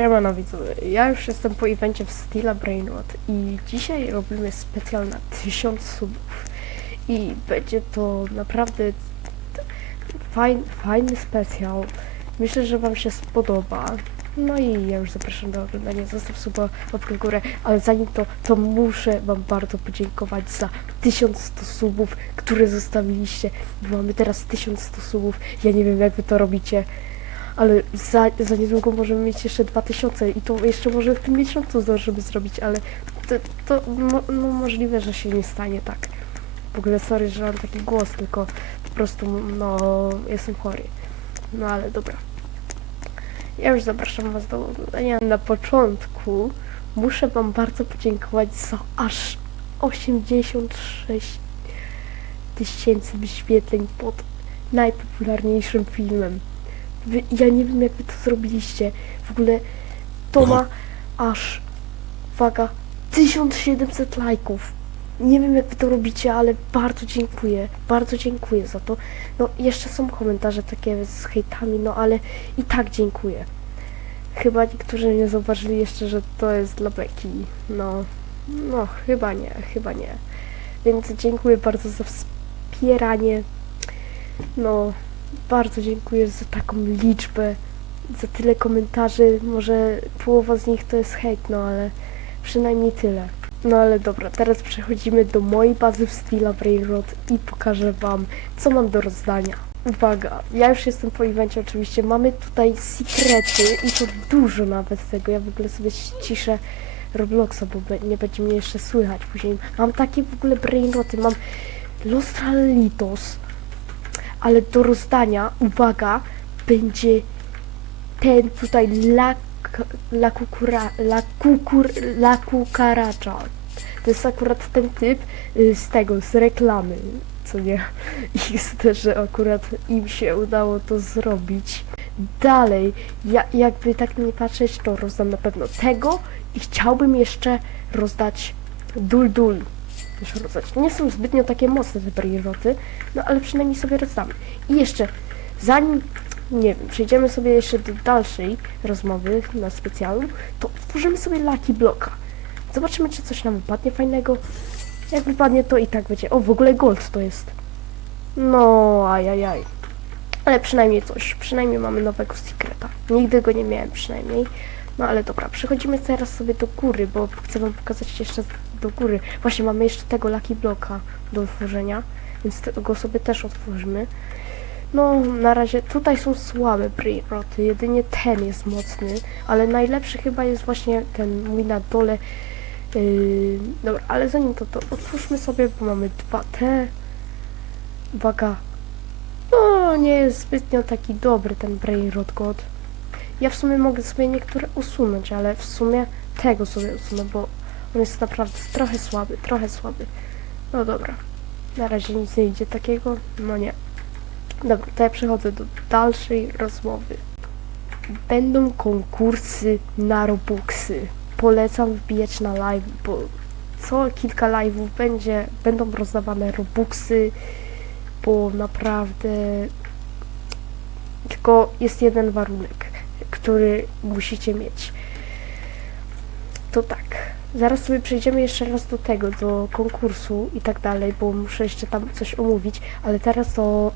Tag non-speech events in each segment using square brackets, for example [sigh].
Siemano widzowie, ja już jestem po evencie w Stila Brainrot i dzisiaj robimy specjal na 1000 subów i będzie to naprawdę fajny, fajny specjal. Myślę, że wam się spodoba. No i ja już zapraszam do oglądania, zostaw suba, łapkę w górę, ale zanim to, to muszę wam bardzo podziękować za 1100 subów, które zostawiliście. Bo mamy teraz 1100 subów, ja nie wiem jak wy to robicie ale za, za niedługo możemy mieć jeszcze 2000 i to jeszcze może w tym miesiącu zdążymy zrobić, ale to, to no, no możliwe, że się nie stanie tak. W ogóle sorry, że mam taki głos, tylko po prostu no jestem chory. No ale dobra. Ja już zapraszam was do oglądania. Na początku muszę wam bardzo podziękować za aż 86 tysięcy wyświetleń pod najpopularniejszym filmem. Wy, ja nie wiem jak wy to zrobiliście. W ogóle to ma aż, uwaga, 1700 lajków. Nie wiem jak wy to robicie, ale bardzo dziękuję. Bardzo dziękuję za to. No jeszcze są komentarze takie z hejtami, no ale i tak dziękuję. Chyba niektórzy nie zauważyli jeszcze, że to jest dla Beki. No, no chyba nie, chyba nie. Więc dziękuję bardzo za wspieranie. No, bardzo dziękuję za taką liczbę, za tyle komentarzy. Może połowa z nich to jest hejt, no ale przynajmniej tyle. No ale dobra, teraz przechodzimy do mojej bazy w Stila Brainrot i pokażę wam, co mam do rozdania. Uwaga, ja już jestem po evencie oczywiście, mamy tutaj sekrety i to dużo nawet tego, ja w ogóle sobie ściszę Robloxa, bo nie będzie mnie jeszcze słychać później. Mam takie w ogóle brainroty, mam Los Trallitos, ale do rozdania, uwaga, będzie ten tutaj la, la, kukura, la, kukur, la. To jest akurat ten typ y, z tego, z reklamy, co nie? [laughs] I też, że akurat im się udało to zrobić. Dalej, ja, jakby tak nie patrzeć, to rozdam na pewno tego i chciałbym jeszcze rozdać dul dul. Też rozdać. Nie są zbytnio takie mocne te brieroty, no ale przynajmniej sobie rozdamy. I jeszcze, zanim, nie wiem, przejdziemy sobie jeszcze do dalszej rozmowy na specjalu, to otworzymy sobie Lucky Blocka. Zobaczymy, czy coś nam wypadnie fajnego. Jak wypadnie, to i tak będzie. O, w ogóle gold to jest. No, ajajaj. Ale przynajmniej coś. Przynajmniej mamy nowego sekreta. Nigdy go nie miałem przynajmniej. No ale dobra, przechodzimy teraz sobie do góry, bo chcę wam pokazać jeszcze do góry. Właśnie mamy jeszcze tego Lucky Blocka do otworzenia, więc te- go sobie też otworzymy. No, na razie tutaj są słabe prejroty, jedynie ten jest mocny, ale najlepszy chyba jest właśnie ten mój na dole. Yy, dobra, ale zanim to, to otwórzmy sobie, bo mamy 2T. Uwaga. No, nie jest zbytnio taki dobry ten Brainrot God. Ja w sumie mogę sobie niektóre usunąć, ale w sumie tego sobie usunę, bo on jest naprawdę trochę słaby, trochę słaby. No dobra. Na razie nic nie idzie takiego. No nie. Dobra, to ja przechodzę do dalszej rozmowy. Będą konkursy na Robuxy. Polecam wbijać na live, bo co kilka live'ów będzie, będą rozdawane Robuxy, bo naprawdę tylko jest jeden warunek, który musicie mieć. To tak. Zaraz sobie przejdziemy jeszcze raz do tego, do konkursu i tak dalej, bo muszę jeszcze tam coś omówić, ale teraz to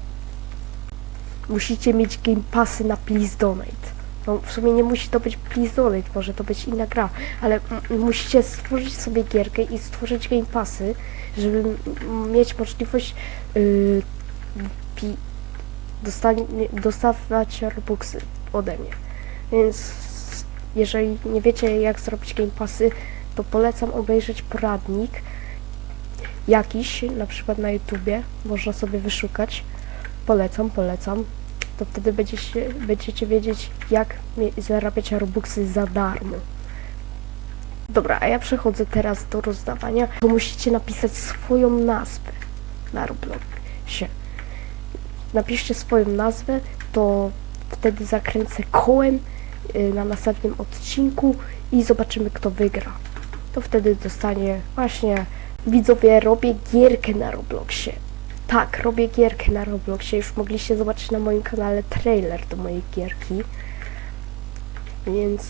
musicie mieć game passy na Please Donate. No w sumie nie musi to być Please Donate, może to być inna gra, ale musicie stworzyć sobie gierkę i stworzyć game passy, żeby mieć możliwość yy, dostawać Robuxy ode mnie. Więc jeżeli nie wiecie jak zrobić game passy, to polecam obejrzeć poradnik jakiś, na przykład na YouTubie, można sobie wyszukać. Polecam, polecam. To wtedy będziecie, będziecie wiedzieć, jak zarabiać Robuxy za darmo. Dobra, a ja przechodzę teraz do rozdawania. To musicie napisać swoją nazwę na Robloxie. Napiszcie swoją nazwę, to wtedy zakręcę kołem y, na następnym odcinku i zobaczymy, kto wygra. To wtedy dostanie właśnie widzowie, robię gierkę na Robloxie. Tak, robię gierkę na Robloxie. Już mogliście zobaczyć na moim kanale trailer do mojej gierki. Więc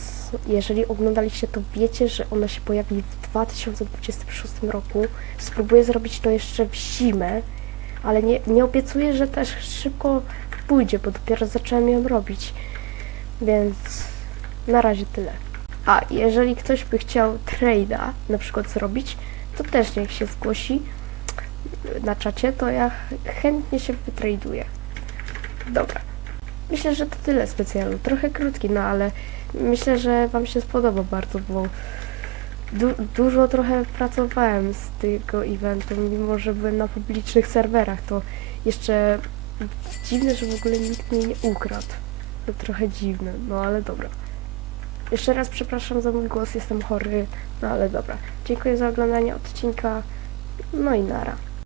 jeżeli oglądaliście, to wiecie, że ona się pojawi w 2026 roku. Spróbuję zrobić to jeszcze w zimę, ale nie, nie obiecuję, że też szybko pójdzie, bo dopiero zacząłem ją robić. Więc na razie tyle. A jeżeli ktoś by chciał trade'a na przykład zrobić, to też niech się zgłosi na czacie, to ja ch- chętnie się wytraduję. Dobra. Myślę, że to tyle specjalu. Trochę krótki, no ale myślę, że Wam się spodoba bardzo, bo du- dużo trochę pracowałem z tego eventu, mimo że byłem na publicznych serwerach, to jeszcze dziwne, że w ogóle nikt mnie nie ukradł. To trochę dziwne, no ale dobra. Jeszcze raz przepraszam za mój głos, jestem chory, no ale dobra. Dziękuję za oglądanie odcinka, no i nara.